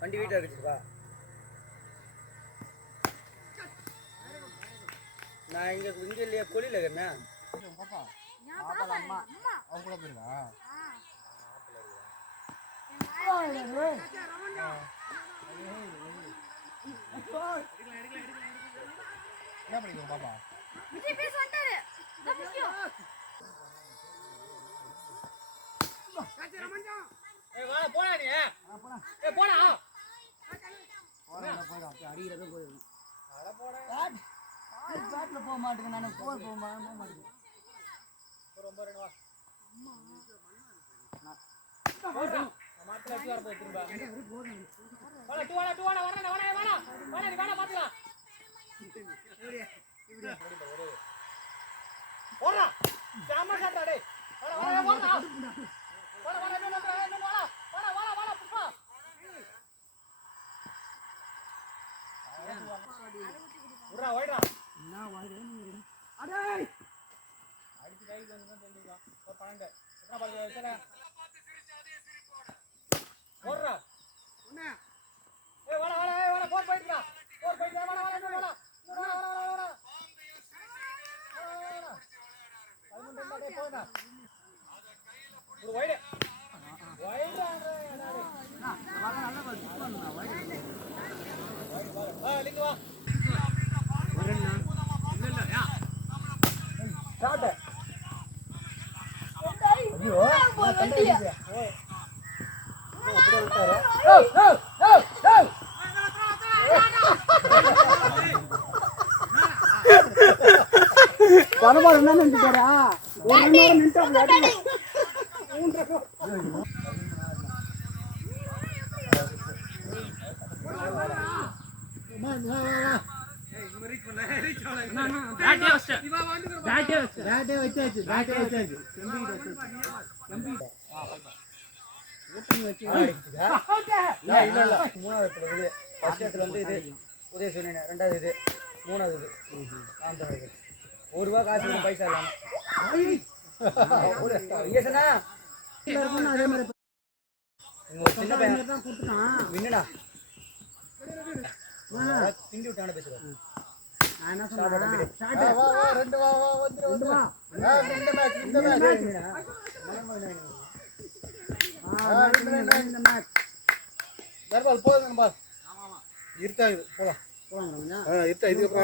வண்டி வீட்டை இருக்குப்பா. நான் இங்க இல்லையா கொல்லியில் இருக்கிறேன். அம்மா அவங்க கூட போயிருக்கா. என்ன பண்ணிக்கிறோம் பாப்பா? போனா நீ போனா அடிக்கிறதும் போயிடும். பேட்டில் போக மாட்டேங்க. நான் போக மாட்டேங்க. ரொம்ப பரவாயில்ல என்ன நின்றுட்டாரா? ஒரு நேரம் நின்று உதய சொன்னேன். ரெண்டாவது இது, மூணாவது இது, ₹1 காசு பைசா இல்லாம சின்ன பையன் வின்னுடா திண்டி விட்டான பேசுறேன். போதும் இருட்டா போலாம். இருட்டா இதுக்கு